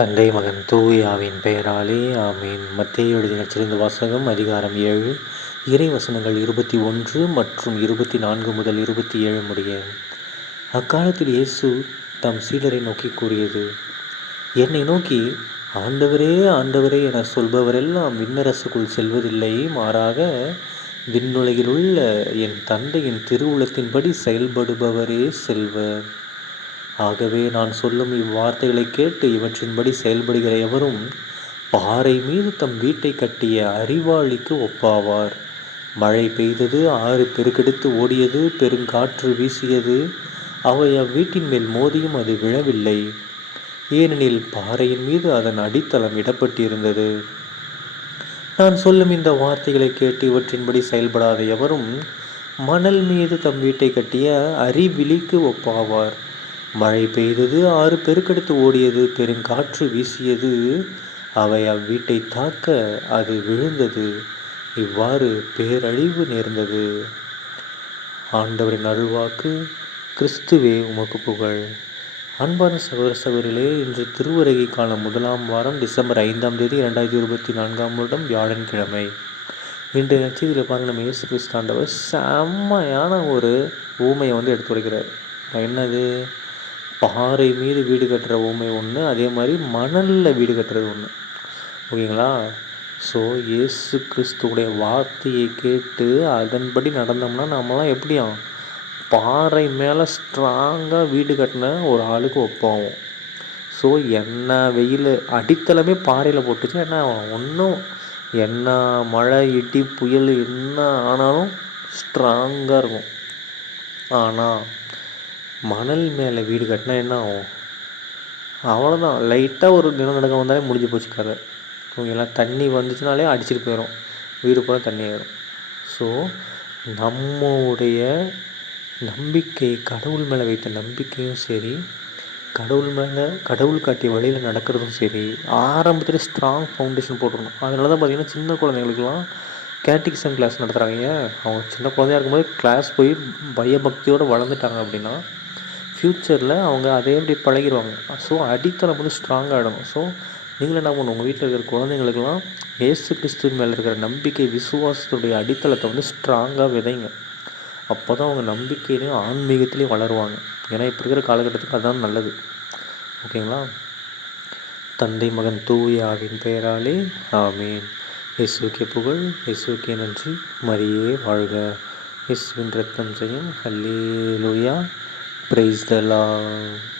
தந்தை மகன் தூய ஆவியின் பெயராலே ஆமீன். மத்தேயு எழுதிய நற்செய்தி வாசகம் அதிகாரம் 7 இறை வசனங்கள் 21 மற்றும் 24 முதல் 27 முடிய. அக்காலத்தில் இயேசு தம் சீடரை நோக்கி கூறியது: என்னை நோக்கி ஆண்டவரே ஆண்டவரே என சொல்பவரெல்லாம் விண்ணரசுக்குள் செல்வதில்லை, மாறாக விண்ணுலகில் உள்ள என் தந்தையின் திருவுளத்தின்படி செயல்படுபவரே செல்வர். ஆகவே நான் சொல்லும் இவ்வார்த்தைகளை கேட்டு இவற்றின்படி செயல்படுகிற எவரும் பாறை மீது தம் வீட்டை கட்டிய அறிவாளிக்கு ஒப்பாவார். மழை பெய்தது, ஆறு பெருக்கெடுத்து ஓடியது, பெருங்காற்று வீசியது, அவை அவ்வீட்டின் மேல் மோதியும் அது விழவில்லை, ஏனெனில் பாறையின் மீது அதன் அடித்தளம் இடப்பட்டிருந்தது. நான் சொல்லும் இந்த வார்த்தைகளை கேட்டு இவற்றின்படி செயல்படாத எவரும் மணல் மீது தம் வீட்டை கட்டிய அறிவிலிக்கு ஒப்பாவார். மழை பெய்தது, ஆறு பெருக்கெடுத்து ஓடியது, பெருங்காற்று வீசியது, அவை அவ்வீட்டை தாக்க அது விழுந்தது, இவ்வாறு பேரழிவு நேர்ந்தது. ஆண்டவரின் அருள்வாக்கு. கிறிஸ்துவே உமக்கு புகழ். அன்பான சகோதர சகோதரிகளே, இன்று திருவருகை காலம் 1ஆம் வாரம் டிசம்பர் 5ஆம் தேதி 2024ஆம் வருடம் வியாழன்கிழமை. இன்றைய நற்செய்தியில் பாருங்கள், நம்ம இயேசு கிறிஸ்து ஆண்டவர் செம்மையான ஒரு ஊமையை எடுத்துரைக்கிறார். என்னது? பாறை மீது வீடு கட்டுற ஊமை ஒன்று, அதே மாதிரி மணலில் வீடு கட்டுறது ஒன்று. ஓகேங்களா? ஸோ இயேசு கிறிஸ்துவுடைய வார்த்தையை கேட்டு அதன்படி நடந்தோம்னா நம்மளாம் எப்படியா பாறை மேலே ஸ்ட்ராங்காக வீடு கட்டின ஒரு ஆளுக்கு ஒப்பாகும். ஸோ என்ன வெயில் அடித்தளமே பாறையில் போட்டுச்சு, என்ன ஒன்றும் என்ன மழை இடி புயல் என்ன ஆனாலும் ஸ்ட்ராங்காக இருக்கும். ஆனால் மணல் மேலே வீடு கட்டினா என்ன ஆகும்? அவ்வளோதான், லைட்டாக ஒரு நிலநடுக்கம் வந்தாலே முடிஞ்சு போச்சு கதை. ஓகேங்களா? தண்ணி வந்துச்சுனாலே அடிச்சுட்டு போயிடும், வீடு போல தண்ணி ஆயிடும். ஸோ நம்முடைய நம்பிக்கை, கடவுள் மேலே வைத்த நம்பிக்கையும் சரி, கடவுள் காட்டிய வழியில் நடக்கிறதும் சரி, ஆரம்பத்தில் ஸ்ட்ராங் ஃபவுண்டேஷன் போட்டுருணும். அதனால தான் பார்த்திங்கன்னா சின்ன குழந்தைங்களுக்குலாம் கேட்டிகிசம் கிளாஸ் நடத்துகிறாங்க. அவங்க சின்ன குழந்தையாக இருக்கும்போது கிளாஸ் போய் பயபக்தியோடு வளர்ந்துட்டாங்க அப்படின்னா ஃப்யூச்சரில் அவங்க அதே எப்படி பழகிடுவாங்க. ஸோ அடித்தளம் ஸ்ட்ராங்காகிடணும். ஸோ நீங்களும் என்ன பண்ணணும், உங்கள் வீட்டில் இருக்கிற குழந்தைங்களுக்கெல்லாம் இயேசு கிறிஸ்துவின் மேலே இருக்கிற நம்பிக்கை, விசுவாசத்துடைய அடித்தளத்தை ஸ்ட்ராங்காக விதைங்க. அப்போ தான் அவங்க நம்பிக்கையிலையும் ஆன்மீகத்திலையும் வளருவாங்க. ஏன்னா இப்போ இருக்கிற காலகட்டத்துக்கு அதுதான் நல்லது. ஓகேங்களா? தந்தை மகன் தூய ஆவியின் பெயராலே ஆமீன். இயேசுவுக்கே புகழ், இயேசுவுக்கே நன்றி, மரியே வாழ்க. இயேசுவின் ரத்தம் செய்யும். அல்லேலூயா. Praise the Lord.